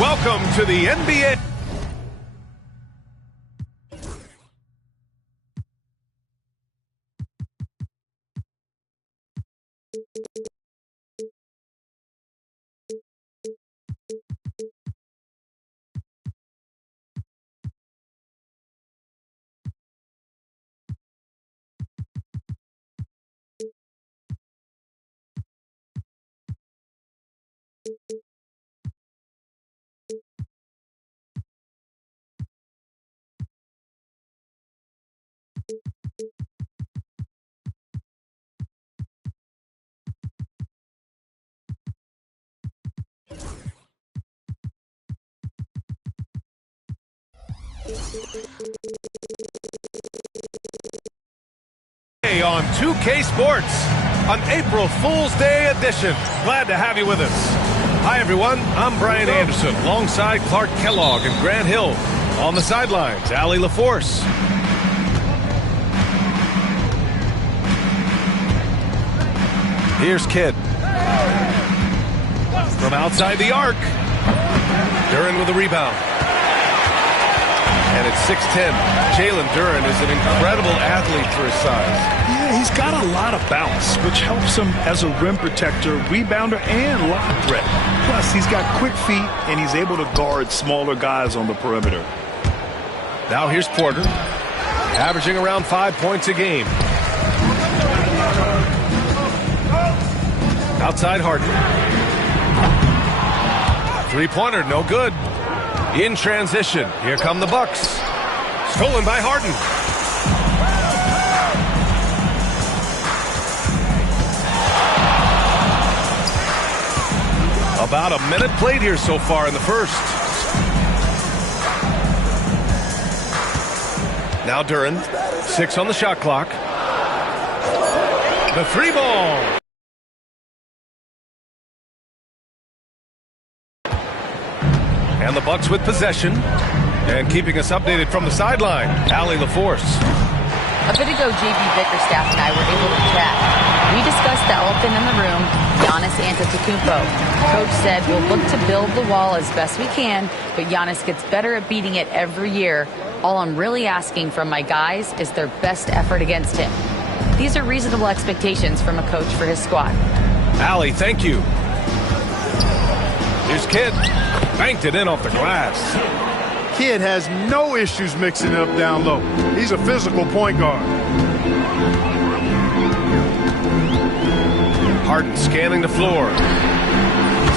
Welcome to the NBA. On 2K Sports, an April Fool's Day edition. Glad to have you with us. Hi, everyone. I'm Brian Anderson, alongside Clark Kellogg and Grant Hill. On the sidelines, Allie LaForce. Here's Kidd. From outside the arc. Duren with a rebound. And it's 6'10". Jalen Duren is an incredible athlete for his size. Yeah, he's got a lot of bounce, which helps him as a rim protector, rebounder, and lob threat. Plus, he's got quick feet, and he's able to guard smaller guys on the perimeter. Now here's Porter, averaging around 5 points a game. Outside Harden. Three-pointer, no good. In transition, here come the Bucks. Stolen by Harden. About a minute played here so far in the first. Now Duren, 6 on the shot clock. The three ball. And the Bucks with possession. And keeping us updated from the sideline, Allie LaForce. A bit ago, J.B. Bickerstaff and I were able to chat. We discussed the elephant in the room, Giannis Antetokounmpo. Coach said we'll look to build the wall as best we can, but Giannis gets better at beating it every year. All I'm really asking from my guys is their best effort against him. These are reasonable expectations from a coach for his squad. Allie, thank you. Here's Kidd. Banked it in off the glass. Kidd has no issues mixing it up down low. He's a physical point guard. Harden scanning the floor.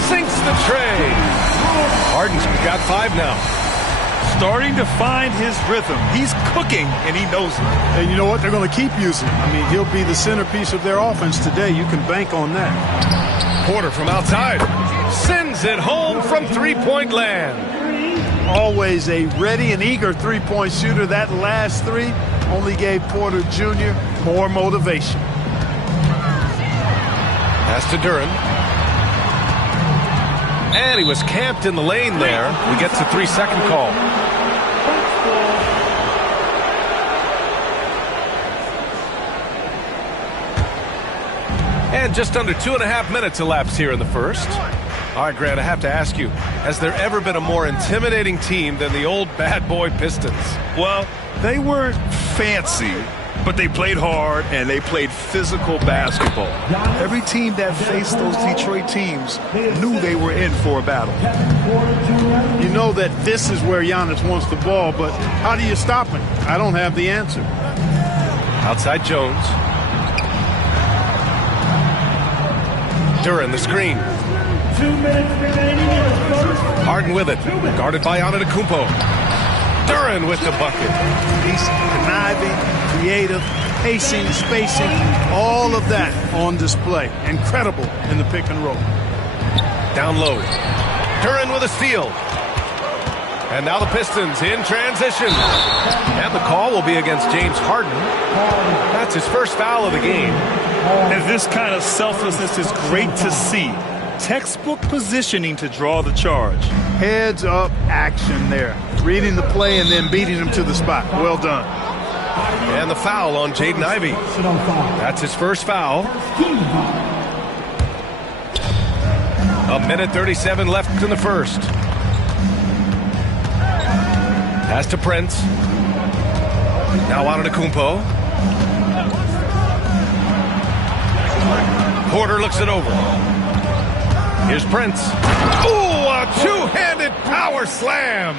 Sinks the tray. Harden's got 5 now. Starting to find his rhythm. He's cooking, and he knows it. And you know what? They're going to keep using him. I mean, he'll be the centerpiece of their offense today. You can bank on that. Porter from outside. Sends it home from three-point land. Always a ready and eager three-point shooter. That last three only gave Porter Jr. more motivation. Pass to Duren. And he was camped in the lane there. We get to 3-second call. And just under 2.5 minutes elapsed here in the first. All right, Grant, I have to ask you, has there ever been a more intimidating team than the old bad boy Pistons? Well, they weren't fancy, but they played hard and they played physical basketball. Every team that faced those Detroit teams knew they were in for a battle. You know that this is where Giannis wants the ball, but how do you stop him? I don't have the answer. Outside Jones. Duren, the screen. 2 minutes remaining in the first. Harden with it. Guarded by Antetokounmpo. Duren with the bucket. He's conniving, creative, pacing, spacing, all of that on display. Incredible in the pick and roll. Down low. Duren with a steal. And now the Pistons in transition. And the call will be against James Harden. That's his first foul of the game. And this kind of selflessness is great to see. Textbook positioning to draw the charge. Heads up action there. Reading the play and then beating him to the spot. Well done. And the foul on Jaden Ivey. That's his first foul. A minute 37 left in the first. Pass to Prince. Now Antetokounmpo. Porter looks it over. Here's Prince. Ooh, a two-handed power slam.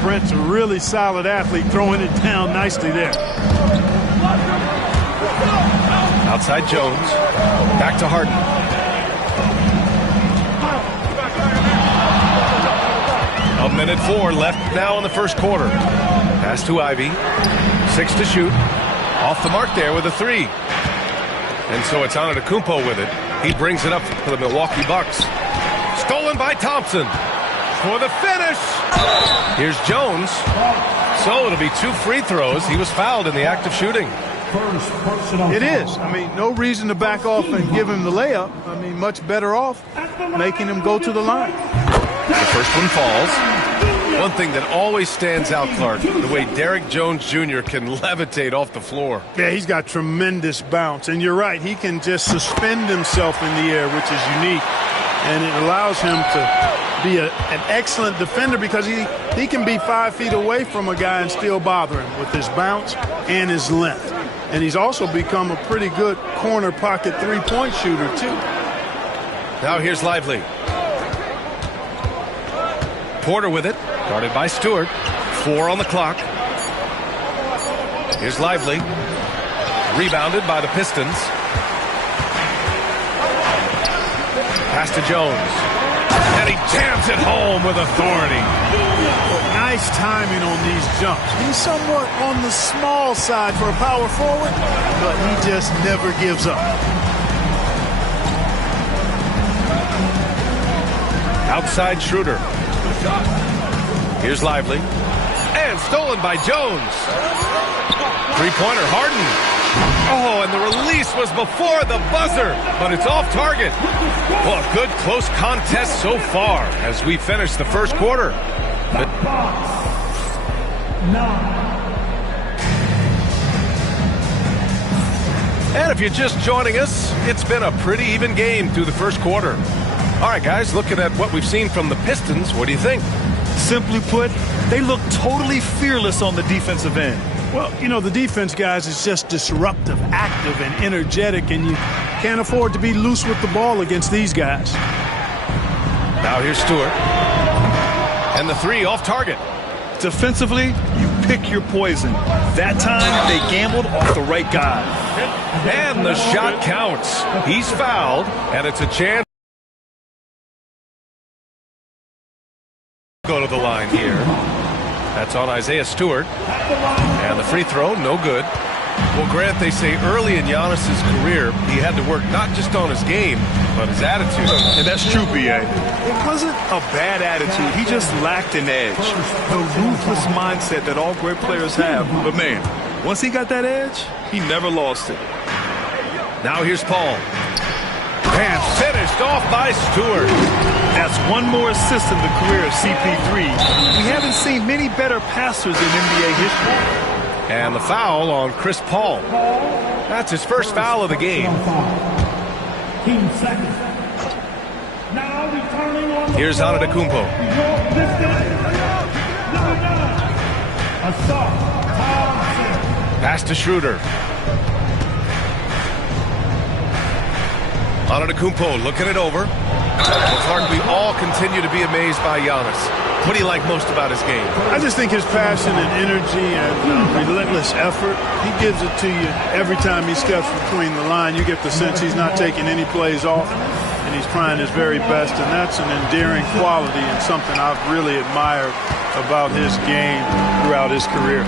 Prince, a really solid athlete, throwing it down nicely there. Outside Jones. Back to Harden. A minute 4 left now in the first quarter. Pass to Ivy. 6 to shoot. Off the mark there with a 3. And so it's Antetokounmpo with it. He brings it up for the Milwaukee Bucks. Stolen by Thompson. For the finish. Here's Jones. So it'll be 2 free throws. He was fouled in the act of shooting. It is. I mean, no reason to back off and give him the layup. I mean, much better off making him go to the line. The first one falls. One thing that always stands out, Clark, the way Derrick Jones Jr. can levitate off the floor. Yeah, he's got tremendous bounce. And you're right, he can just suspend himself in the air, which is unique. And it allows him to be an excellent defender because he can be 5 feet away from a guy and still bother him with his bounce and his length. And he's also become a pretty good corner pocket three-point shooter, too. Now here's Lively. Porter with it, guarded by Stewart. 4 on the clock. Here's Lively. Rebounded by the Pistons. Pass to Jones. And he jams it home with authority. Nice timing on these jumps. He's somewhat on the small side for a power forward, but he just never gives up. Outside Schroeder. Here's Lively. And stolen by Jones. Three-pointer, Harden. Oh, and the release was before the buzzer, but it's off target. Well, a good close contest so far as we finish the first quarter. And if you're just joining us, it's been a pretty even game through the first quarter. All right, guys, looking at what we've seen from the Pistons, what do you think? Simply put, they look totally fearless on the defensive end. Well, you know, the defense, guys, is just disruptive, active, and energetic, and you can't afford to be loose with the ball against these guys. Now here's Stewart. And the 3 off target. Defensively, you pick your poison. That time, they gambled off the right guy. And the shot counts. He's fouled, and it's a chance. Go to the line here. That's on Isaiah Stewart. And the free throw, no good. Well, Grant, they say early in Giannis's career, he had to work not just on his game, but his attitude. And that's true, B.A. It wasn't a bad attitude. He just lacked an edge. The ruthless mindset that all great players have. But, man, once he got that edge, he never lost it. Now here's Paul. And finished off by Stewart. That's one more assist in the career of CP3. We haven't seen many better passers in NBA history. And the foul on Chris Paul. That's his first foul of the game. Here's Antetokounmpo. Pass to Schroeder. Antetokounmpo looking it over. Well, Clark, we all continue to be amazed by Giannis. What do you like most about his game? I just think his passion and energy and relentless effort. He gives it to you every time he steps between the line. You get the sense he's not taking any plays off, and he's trying his very best, and that's an endearing quality and something I've really admired about his game throughout his career.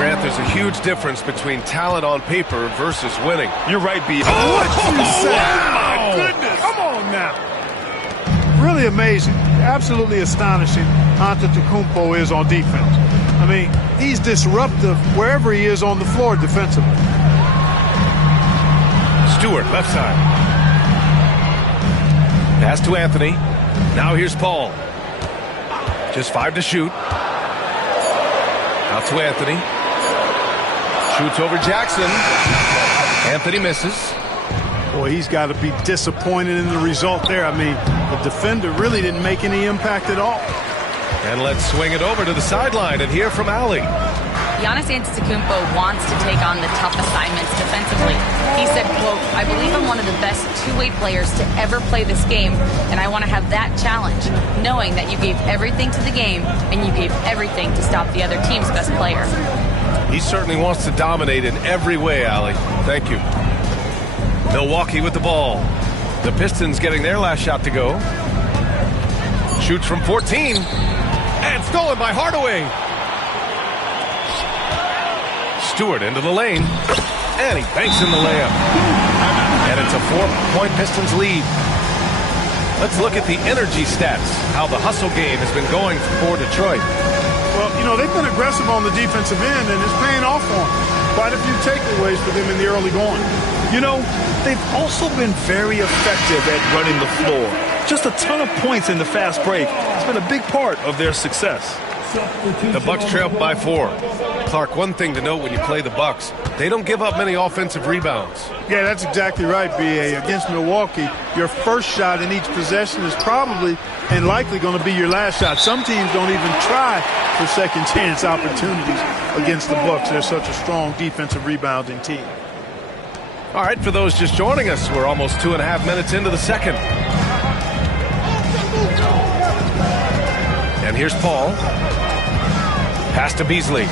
Grant, there's a huge difference between talent on paper versus winning. You're right, B. What'd you say? My goodness. Come on now. Really amazing. Absolutely astonishing Antetokounmpo is on defense. I mean, he's disruptive wherever he is on the floor defensively. Stewart, left side. Pass to Anthony. Now here's Paul. Just 5 to shoot. Out to Anthony. Shoots over Jackson. Anthony misses. Boy, he's got to be disappointed in the result there. I mean, the defender really didn't make any impact at all. And let's swing it over to the sideline and hear from Allie. Giannis Antetokounmpo wants to take on the tough assignments defensively. He said, quote, "I believe I'm one of the best two-way players to ever play this game, and I want to have that challenge, knowing that you gave everything to the game and you gave everything to stop the other team's best player." He certainly wants to dominate in every way, Allie. Thank you. Milwaukee with the ball. The Pistons getting their last shot to go. Shoots from 14. And stolen by Hardaway. Stewart into the lane. And he banks in the layup. And it's a 4-point Pistons lead. Let's look at the energy stats, how the hustle game has been going for Detroit. Well, you know, they've been aggressive on the defensive end, and it's paying off for them. Quite a few takeaways for them in the early going. You know, they've also been very effective at running the floor. Just a ton of points in the fast break. It's been a big part of their success. The Bucks trail by 4. Clark, one thing to note when you play the Bucks, they don't give up many offensive rebounds. Yeah, that's exactly right, B.A. Against Milwaukee, your first shot in each possession is probably and likely going to be your last shot. Some teams don't even try for second chance opportunities against the Bucks. They're such a strong defensive rebounding team. All right, for those just joining us, we're almost 2.5 minutes into the second. And here's Paul. Pass to Beasley.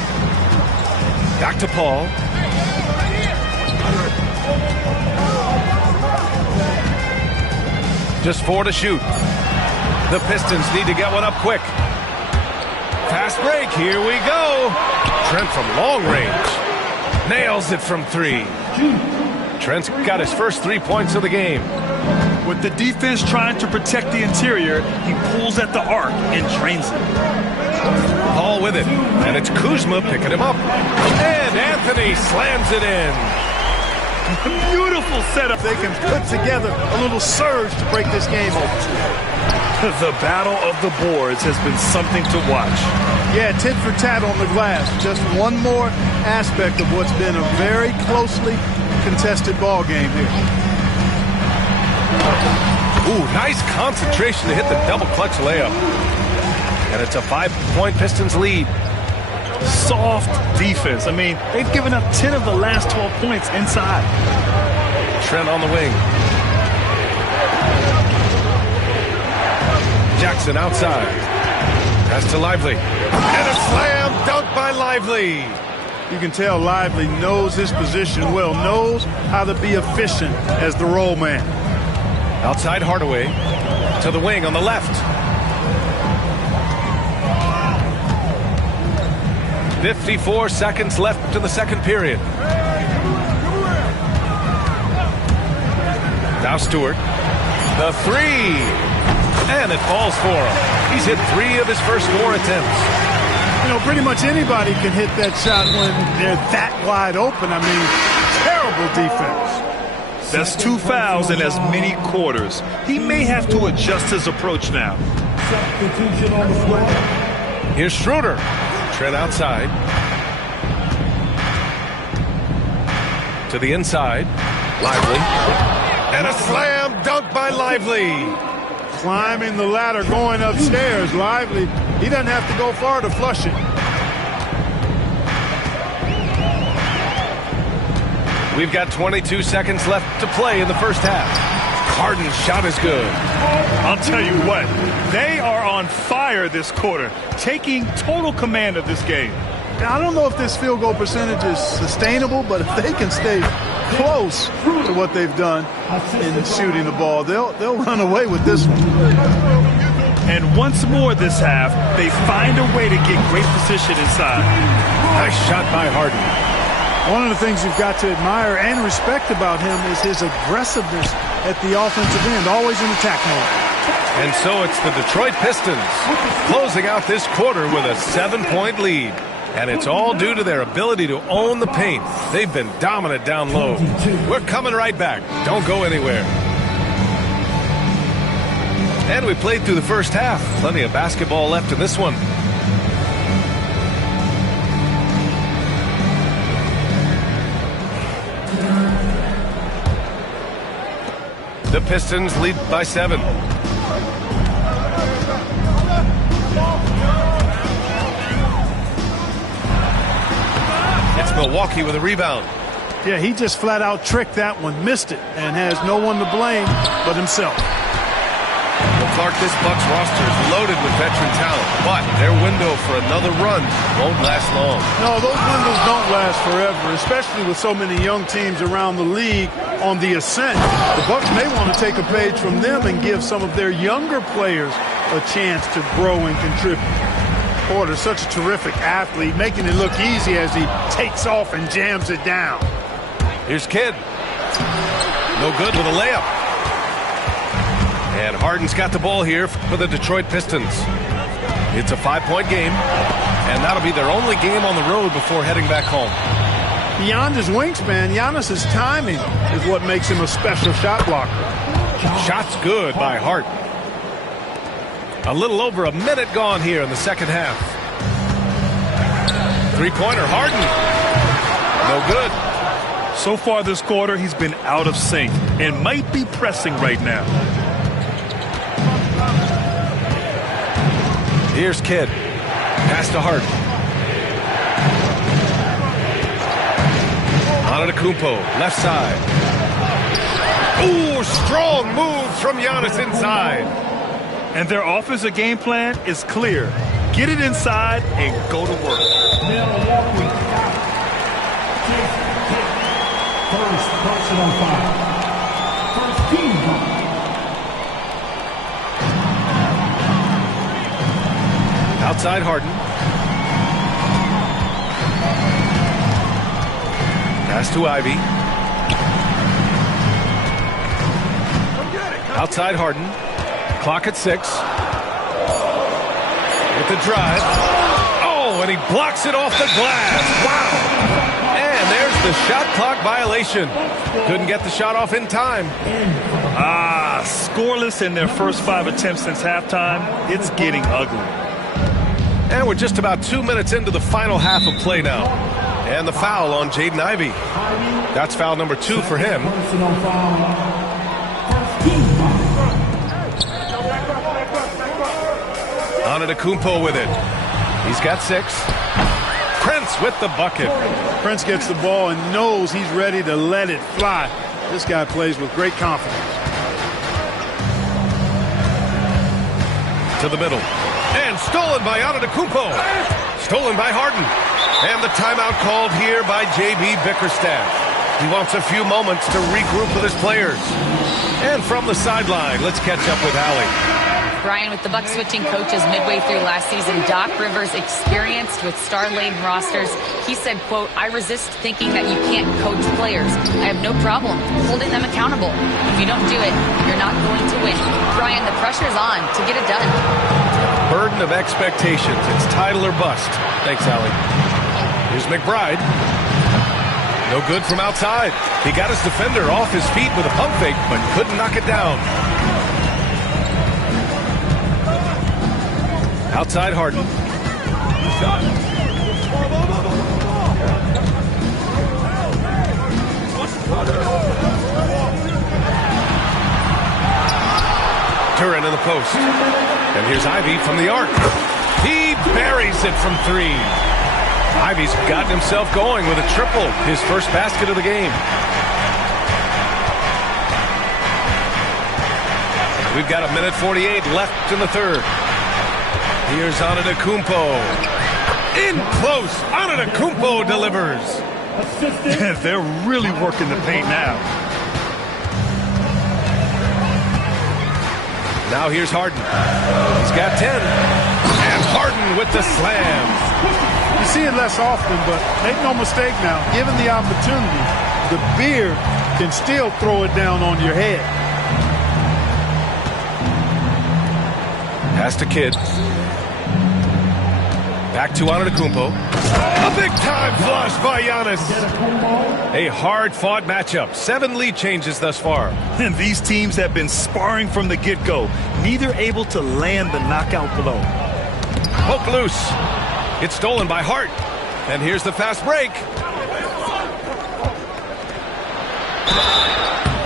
Back to Paul. Just 4 to shoot. The Pistons need to get one up quick. Fast break. Here we go. Trent from long range. Nails it from 3. Trent's got his first 3 points of the game. With the defense trying to protect the interior, he pulls at the arc and drains it. Paul with it, and it's Kuzma picking him up. And Anthony slams it in. Beautiful setup. They can put together a little surge to break this game open. The battle of the boards has been something to watch. Yeah, tit for tat on the glass. Just one more aspect of what's been a very closely contested ball game here. Ooh, nice concentration to hit the double clutch layup. And it's a 5-point Pistons lead. Soft defense. I mean, they've given up 10 of the last 12 points inside. Trent on the wing. Jackson outside. Pass to Lively. And a slam dunk by Lively. You can tell Lively knows his position well, knows how to be efficient as the roll man. Outside Hardaway to the wing on the left. 54 seconds left to the second period. Now Stewart. The 3. And it falls for him. He's hit 3 of his first 4 attempts. You know, pretty much anybody can hit that shot when they're that wide open. I mean, terrible defense. That's 2 fouls in as many quarters. He may have to adjust his approach now. Here's Schroeder. Trent outside. To the inside. Lively. And a slam dunk by Lively. Climbing the ladder, going upstairs. Lively, he doesn't have to go far to flush it. We've got 22 seconds left to play in the first half. Harden's shot is good. I'll tell you what, they are on fire this quarter, taking total command of this game. Now, I don't know if this field goal percentage is sustainable, but if they can stay close to what they've done in shooting the ball, they'll run away with this one. And once more this half, they find a way to get great position inside. Nice shot by Harden. One of the things you've got to admire and respect about him is his aggressiveness at the offensive end, always in attack mode. And so it's the Detroit Pistons closing out this quarter with a 7-point lead. And it's all due to their ability to own the paint. They've been dominant down low. We're coming right back. Don't go anywhere. And we played through the first half. Plenty of basketball left in this one. The Pistons lead by 7. Milwaukee with a rebound. Yeah, he just flat out tricked that one, missed it, and has no one to blame but himself. Well, Clark, this Bucks roster is loaded with veteran talent, but their window for another run won't last long. No, those windows don't last forever, especially with so many young teams around the league on the ascent. The Bucks may want to take a page from them and give some of their younger players a chance to grow and contribute. Porter's such a terrific athlete, making it look easy as he takes off and jams it down. Here's Kidd. No good with a layup. And Harden's got the ball here for the Detroit Pistons. It's a 5-point game, and that'll be their only game on the road before heading back home. Beyond his wingspan, Giannis's timing is what makes him a special shot blocker. Shot's good by Hart. A little over a minute gone here in the second half. Three-pointer, Harden. No good. So far this quarter, he's been out of sync and might be pressing right now. Here's Kidd. Pass to Hart. Antetokounmpo, left side. Ooh, strong moves from Giannis inside. And their offensive game plan is clear. Get it inside and go to work. Milwaukee. First personal foul. First team foul. Outside Harden. Pass to Ivy. Outside Harden. Clock at 6. With the drive. Oh, and he blocks it off the glass. Wow. And there's the shot clock violation. Couldn't get the shot off in time. Scoreless in their first 5 attempts since halftime. It's getting ugly. And we're just about 2 minutes into the final half of play now. And the foul on Jaden Ivey. That's foul number 2 for him. Personal foul. First team foul. Antetokounmpo with it. He's got 6. Prince with the bucket. Prince gets the ball and knows he's ready to let it fly. This guy plays with great confidence. To the middle. And stolen by Antetokounmpo. Stolen by Harden. And the timeout called here by J.B. Bickerstaff. He wants a few moments to regroup with his players. And from the sideline, let's catch up with Allie. Brian, with the Bucks switching coaches midway through last season, Doc Rivers, experienced with star-laden rosters, he said, quote, "I resist thinking that you can't coach players. I have no problem holding them accountable. If you don't do it, you're not going to win." Brian, the pressure's on to get it done. Burden of expectations. It's title or bust. Thanks, Allie. Here's McBride. No good from outside. He got his defender off his feet with a pump fake, but couldn't knock it down. Outside Harden. Turin in the post. And here's Ivy from the arc. He buries it from 3. Ivy's gotten himself going with a triple, his first basket of the game. We've got 1:48 left in the third. Here's Antetokounmpo. In close. Antetokounmpo delivers. They're really working the paint now. Now here's Harden. He's got 10. And Harden with the slam. You see it less often, but make no mistake now, given the opportunity, the beard can still throw it down on your head. Pass to Kidd. Back to Antetokounmpo. A big-time flush by Giannis. A hard-fought matchup. 7 lead changes thus far. And these teams have been sparring from the get-go, neither able to land the knockout blow. Poke loose. It's stolen by Hart. And here's the fast break.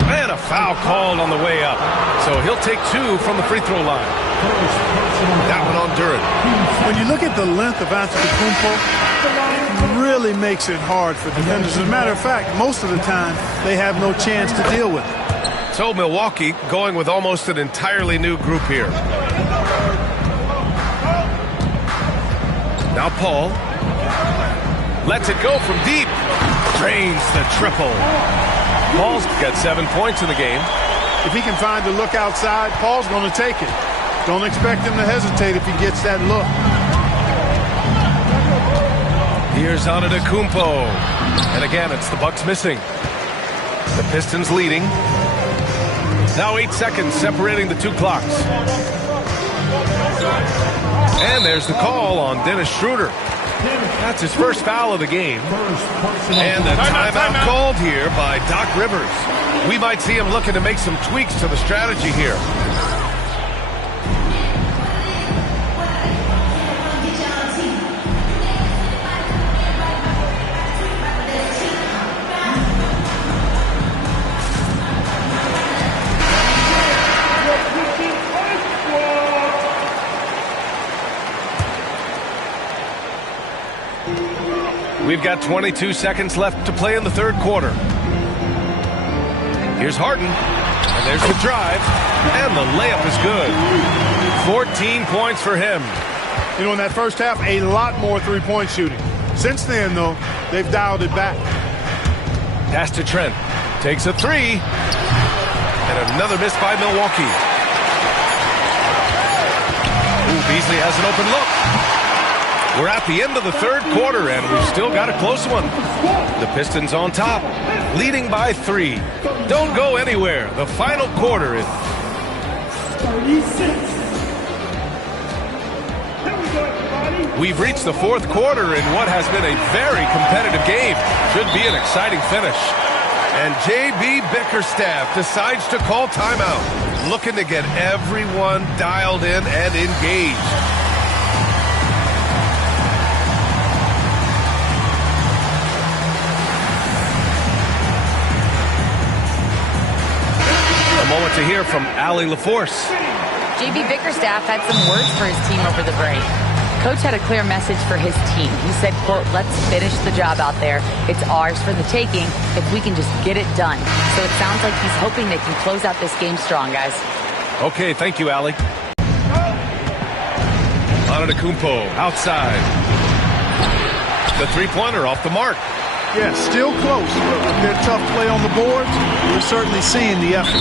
And a foul called on the way up. So he'll take 2 from the free throw line. That one on Duran. When you look at the length of Antetokounmpo, really makes it hard for defenders. As a matter of fact, most of the time, they have no chance to deal with it. So Milwaukee going with almost an entirely new group here. Now Paul lets it go from deep. Drains the triple. Paul's got 7 points in the game. If he can find the look outside, Paul's going to take it. Don't expect him to hesitate if he gets that look. Here's Antetokounmpo. And again, it's the Bucks missing. The Pistons leading. Now 8 seconds separating the two clocks. And there's the call on Dennis Schroeder. That's his first foul of the game. And a timeout called here by Doc Rivers. We might see him looking to make some tweaks to the strategy here. We've got 22 seconds left to play in the third quarter. Here's Harden, and there's the drive, and the layup is good. 14 points for him. You know, in that first half, a lot more three-point shooting. Since then, though, they've dialed it back. Pass to Trent. Takes a three. And another miss by Milwaukee. Ooh, Beasley has an open look. We're at the end of the third quarter, and we've still got a close one. The Pistons on top, leading by 3. Don't go anywhere. The final quarter is 36. We've reached the fourth quarter in what has been a very competitive game. Should be an exciting finish. And J.B. Bickerstaff decides to call timeout, looking to get everyone dialed in and engaged. A moment to hear from Allie LaForce. J.B. Bickerstaff had some words for his team over the break. Coach had a clear message for his team. He said, quote, "Let's finish the job out there. It's ours for the taking if we can just get it done." So it sounds like he's hoping they can close out this game strong, guys. Okay, thank you, Allie. Antetokounmpo outside. The three-pointer off the mark. Yeah, still close. Their tough play on the boards. We're certainly seeing the effort.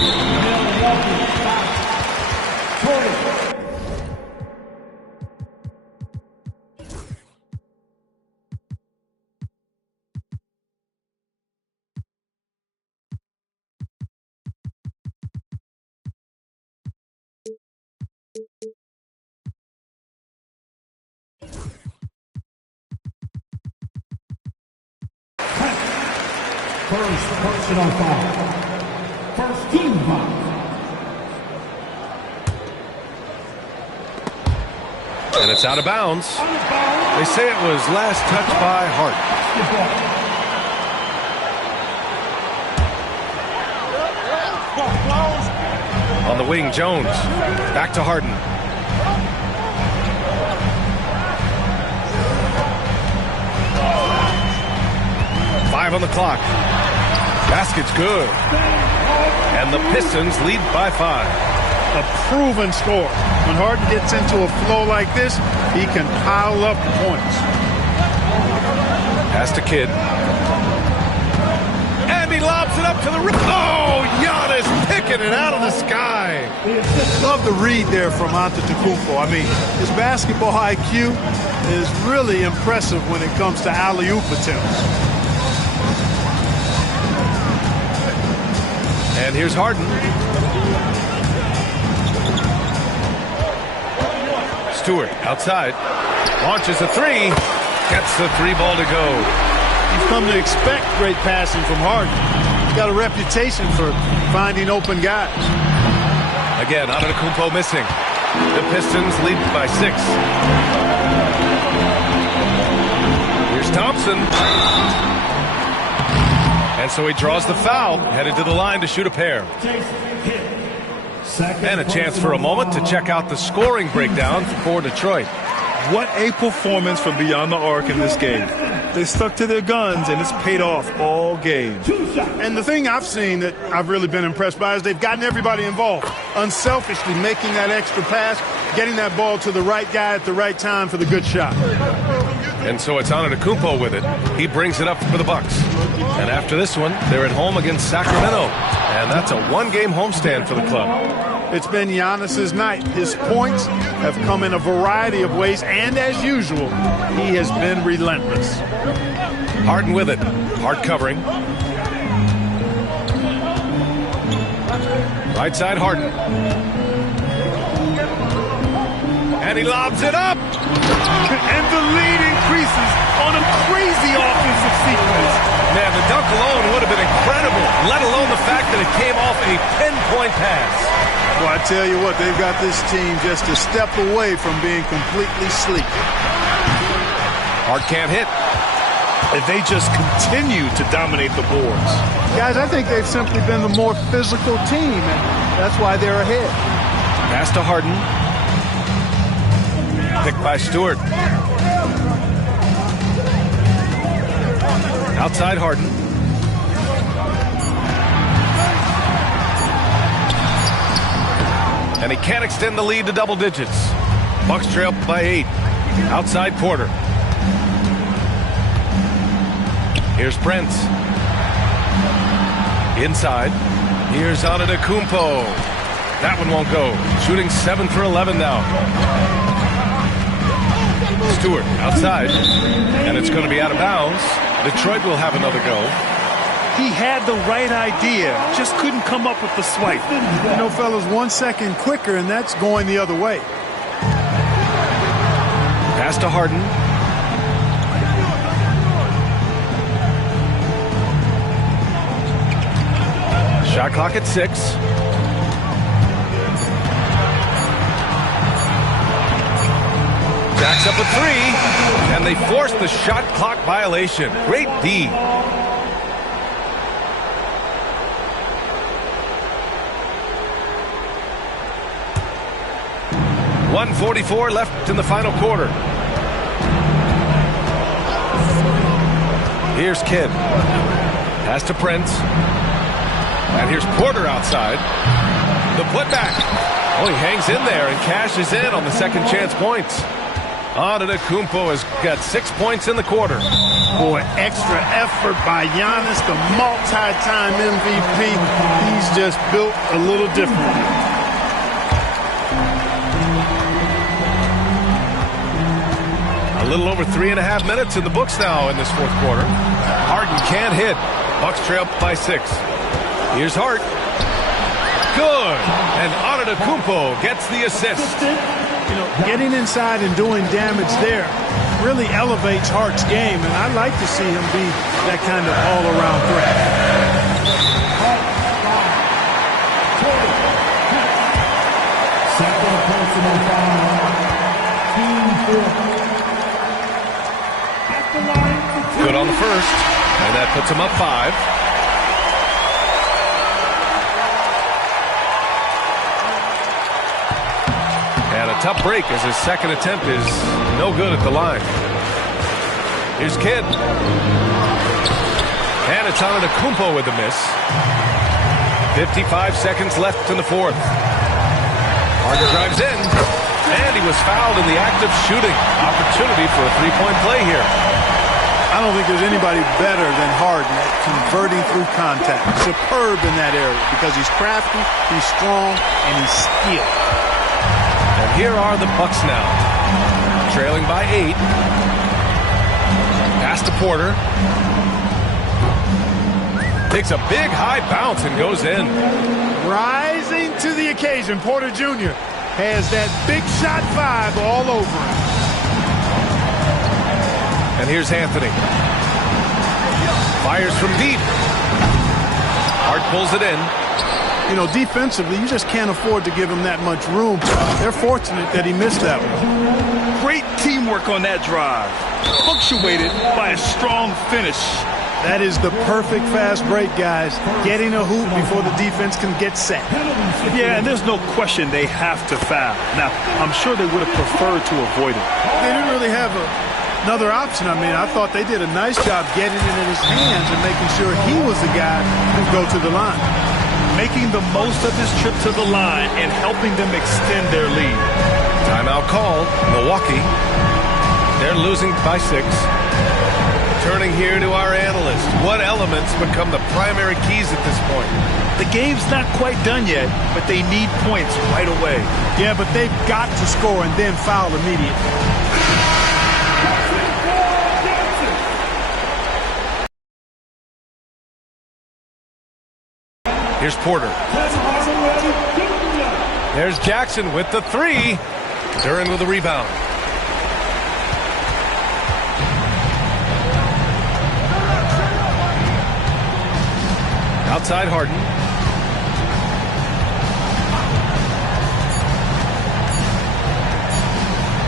First personal foul. First team foul. And it's out of bounds. They say it was last touched by Hart. On the wing, Jones. Back to Harden. Five on the clock. Basket's good. And the Pistons lead by 5. A proven score. When Harden gets into a flow like this, he can pile up points. Pass to Kidd. And he lobs it up to the rim. Oh, Giannis picking it out of the sky. Love the read there from Antetokounmpo. I mean, his basketball IQ is really impressive when it comes to alley-oop attempts. And here's Harden. Stewart outside. Launches a three. Gets the three ball to go. You've come to expect great passing from Harden. He's got a reputation for finding open guys. Again, Antetokounmpo missing. The Pistons lead by 6. Here's Thompson. And so he draws the foul, headed to the line to shoot a pair. And a chance for a moment to check out the scoring breakdown for Detroit. What a performance from beyond the arc in this game. They stuck to their guns, and it's paid off all game. And the thing I've seen that I've really been impressed by is they've gotten everybody involved, unselfishly making that extra pass, getting that ball to the right guy at the right time for the good shot. And so it's Antetokounmpo with it. He brings it up for the Bucks. And after this one, they're at home against Sacramento. And that's a one-game homestand for the club. It's been Giannis's night. His points have come in a variety of ways, and as usual, he has been relentless. Harden with it. Hard covering. Right side, Harden. And he lobs it up. And the lead increases on a crazy offensive sequence. Man, the dunk alone would have been incredible, let alone the fact that it came off a pinpoint pass. Well, I tell you what, they've got this team just a step away from being completely sleek. Hart can't hit. And they just continue to dominate the boards. Guys, I think they've simply been the more physical team, and that's why they're ahead. Pass to Harden. Picked by Stewart. Outside Harden. And he can't extend the lead to double digits. Bucks trail by 8. Outside Porter. Here's Prince. Inside. Here's Antetokounmpo. That one won't go. Shooting 7 for 11 now. Stewart outside. And it's going to be out of bounds. Detroit will have another go. He had the right idea, just couldn't come up with the swipe. You know, fellas, 1 second quicker, and that's going the other way. Pass to Harden. Shot clock at 6. Jacks up a 3, and they force the shot clock violation. Great D. .144 left in the final quarter. Here's Kidd. Pass to Prince. And here's Porter outside. The putback. Oh, he hangs in there and cashes in on the second chance points. Antetokounmpo has got 6 points in the quarter. Boy, extra effort by Giannis, the multi-time MVP. He's just built a little differently. A little over 3.5 minutes in the books now in this fourth quarter. Harden can't hit. Bucks trail by 6. Here's Hart. Good. And Antetokounmpo gets the assist. You know, getting inside and doing damage there really elevates Hart's game, and I'd like to see him be that kind of all-around threat. Second personal foul. Team 4. At the line for 2. Good on the first, and that puts him up 5. And a tough break as his second attempt is no good at the line. Here's Kidd. And it's Antetokounmpo with the miss. 55 seconds left in the fourth. Harden drives in. And he was fouled in the act of shooting. Opportunity for a three-point play here. I don't think there's anybody better than Harden at converting through contact. Superb in that area because he's crafty, he's strong, and he's skilled. And here are the Bucks now. Trailing by 8. Pass to Porter. Takes a big high bounce and goes in. Rising to the occasion, Porter Jr. has that big shot vibe all over him. And here's Anthony. Fires from deep. Hart pulls it in. You know, defensively, you just can't afford to give him that much room. They're fortunate that he missed that one. Great teamwork on that drive. Punctuated by a strong finish. That is the perfect fast break, guys. Getting a hoop before the defense can get set. Yeah, and there's no question they have to foul. Now, I'm sure they would have preferred to avoid it. They didn't really have another option. I mean, I thought they did a nice job getting it in his hands and making sure he was the guy who go to the line. Making the most of his trip to the line and helping them extend their lead. Timeout called. Milwaukee. They're losing by 6. Turning here to our analyst. What elements become the primary keys at this point? The game's not quite done yet, but they need points right away. Yeah, but they've got to score and then foul immediately. Here's Porter. There's Jackson with the 3. Duran with the rebound. Outside Harden.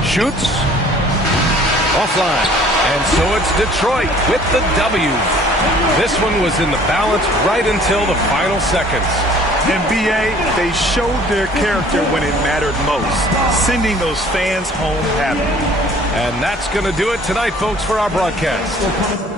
Shoots. Offline. And so it's Detroit with the W. This one was in the balance right until the final seconds. And B.A., they showed their character when it mattered most, sending those fans home happy. And that's going to do it tonight, folks, for our broadcast.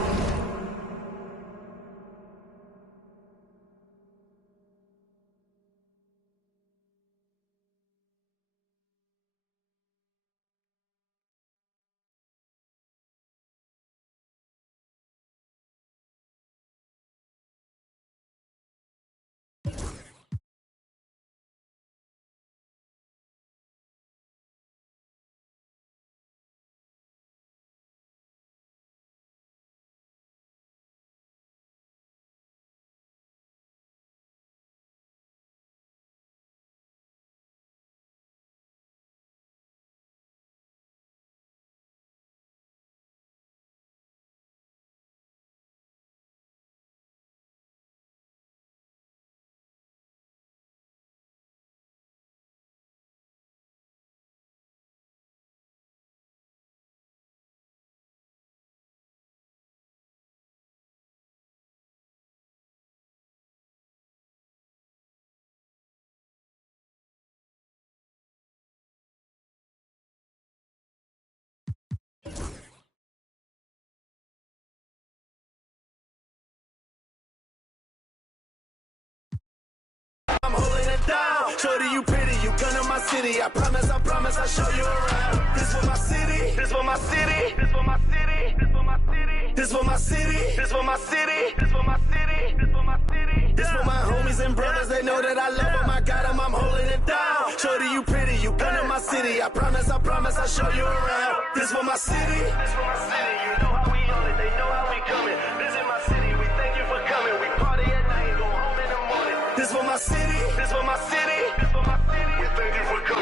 I'm holding it down. Shorty, you pretty, you gun in my city. I promise, I'll show you around. This for my city, this for my city, this for my city, this for my city, this for my city, this for my city, this for my city, this for my city. This for my homies and brothers, they know that I love them. I got them, I'm holding it down. Shorty, you pretty, you gun in my city. I promise, I'll show you around. This for my city, this for my city. You know how we on it, they know how we coming. This is my city, we thank you for coming. We party at night, go home in the morning. This for my city, this for my city, this for my city. We thank you for coming.